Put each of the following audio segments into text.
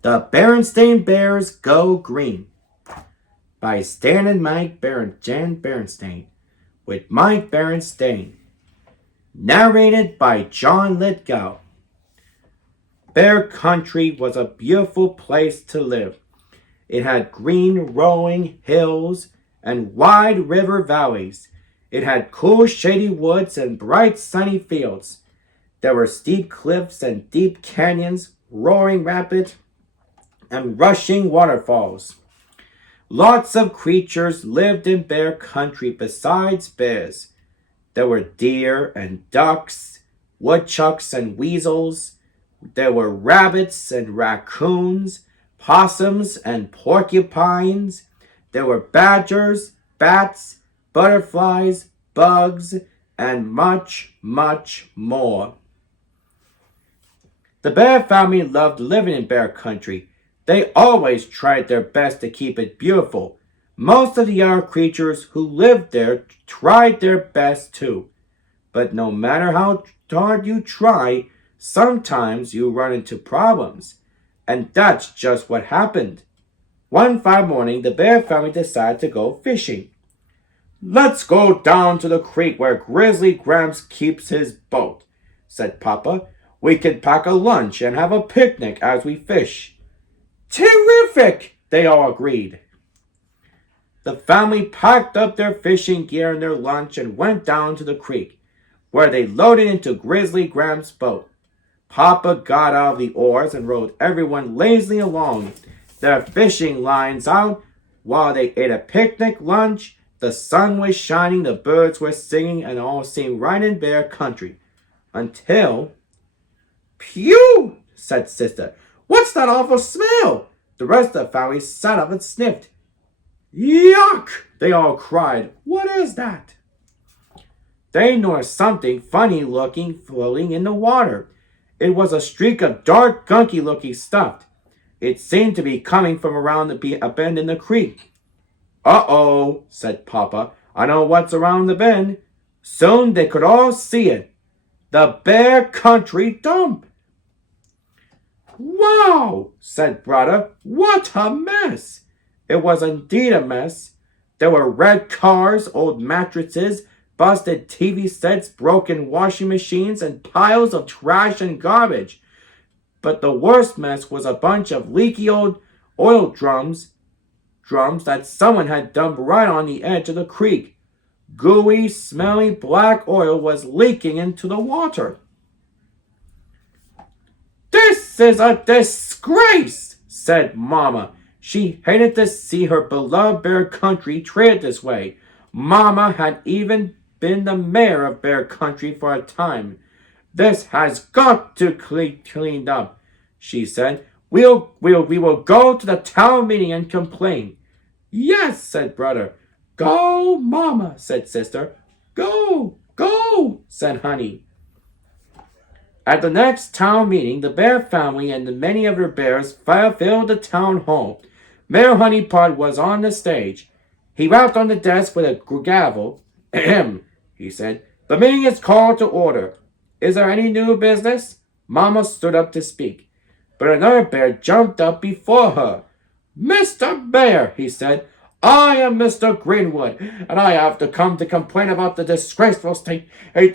The Bearenstain Bears Go Green by Stan and Jan Bearenstain with Mike Bearenstain. Narrated by John Lithgow. Bear Country was a beautiful place to live. It had green rolling hills and wide river valleys. It had cool shady woods and bright sunny fields. There were steep cliffs and deep canyons, roaring rapids, and rushing waterfalls. Lots of creatures lived in Bear Country besides bears. There were deer and ducks, woodchucks and weasels. There were rabbits and raccoons, possums and porcupines. There were badgers, bats, butterflies, bugs, and much, much more. The bear family loved living in Bear Country. They always tried their best to keep it beautiful. Most of the other creatures who lived there tried their best too. But no matter how hard you try, sometimes you run into problems. And that's just what happened. One fine morning, the bear family decided to go fishing. "Let's go down to the creek where Grizzly Gramps keeps his boat," said Papa. "We can pack a lunch and have a picnic as we fish." "Terrific!" they all agreed. The family packed up their fishing gear and their lunch and went down to the creek, where they loaded into Grizzly Gramps' boat. Papa got out of the oars and rowed everyone lazily along, their fishing lines out, while they ate a picnic lunch. The sun was shining, the birds were singing, and all seemed right in Bear Country. Until... "Phew!" said Sister. "What's that awful smell?" The rest of the family sat up and sniffed. "Yuck!" they all cried. "What is that?" They noticed something funny looking floating in the water. It was a streak of dark, gunky looking stuff. It seemed to be coming from around a bend in the creek. "Uh-oh," said Papa. "I know what's around the bend." Soon they could all see it. The Bear Country dump. "Wow," said Brother. "What a mess!" It was indeed a mess. There were red cars, old mattresses, busted TV sets, broken washing machines, and piles of trash and garbage. But the worst mess was a bunch of leaky old oil drums that someone had dumped right on the edge of the creek. Gooey, smelly black oil was leaking into the water. "This is a disgrace," said Mama. She hated to see her beloved Bear Country treated this way. Mama had even been the mayor of Bear Country for a time. "This has got to be cleaned up," she said. We will go to the town meeting and complain." "Yes," said Brother. "Go, Mama," said Sister. "Go, go," said Honey. At the next town meeting, the bear family and the many other bears filled the town hall. Mayor Honeypot was on the stage. He rapped on the desk with a gavel. "Ahem," he said. "The meeting is called to order. Is there any new business?" Mama stood up to speak, but another bear jumped up before her. "Mr. Bear," he said, "I am Mr. Greenwood, and I have to come to complain about the disgraceful state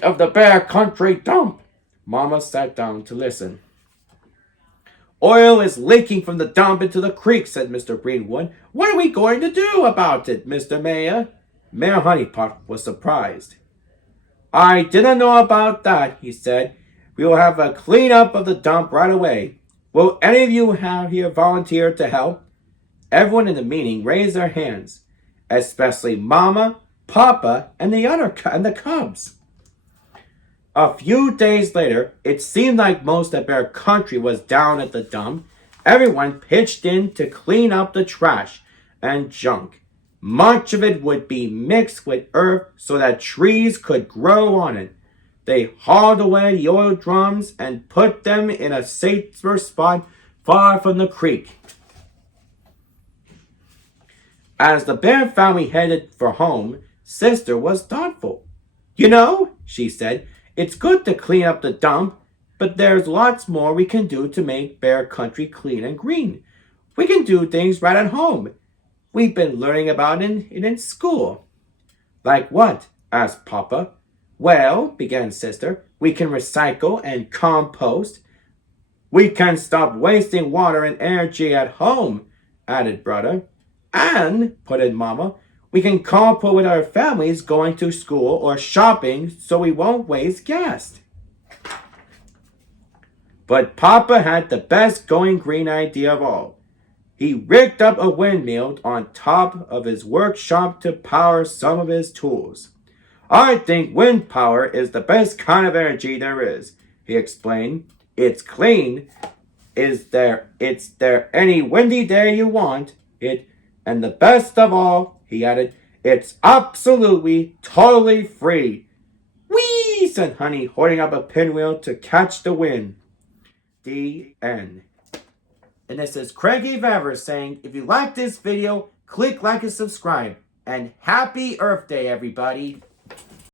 of the Bear Country dump." Mama sat down to listen. "Oil is leaking from the dump into the creek," said Mr. Greenwood. "What are we going to do about it, Mr. Mayor?" Mayor Honeypot was surprised. "I didn't know about that," he said. "We will have a clean-up of the dump right away. Will any of you here volunteer to help?" Everyone in the meeting raised their hands, especially Mama, Papa, and the cubs. A few days later, it seemed like most of Bear Country was down at the dump. Everyone pitched in to clean up the trash and junk. Much of it would be mixed with earth so that trees could grow on it. They hauled away the oil drums and put them in a safer spot far from the creek. As the bear family headed for home, Sister was thoughtful. "You know," she said, "it's good to clean up the dump. But there's lots more we can do to make Bear Country clean and green. We can do things right at home. We've been learning about it in school. Like what? Asked Papa. Well, began Sister, we can recycle and compost. We can stop wasting water and energy at home, added Brother. And, put in Mama, we can carpool with our families going to school or shopping so we won't waste gas. But Papa had the best going green idea of all. He rigged up a windmill on top of his workshop to power some of his tools. I think wind power is the best kind of energy there is, he explained. It's clean. It's there any windy day you want it, and the best of all, he added, it's absolutely, totally free. Whee! Said Honey, holding up a pinwheel to catch the wind. The end. And this is Craigie Vavers saying, if you like this video, click like and subscribe. And happy Earth Day, everybody!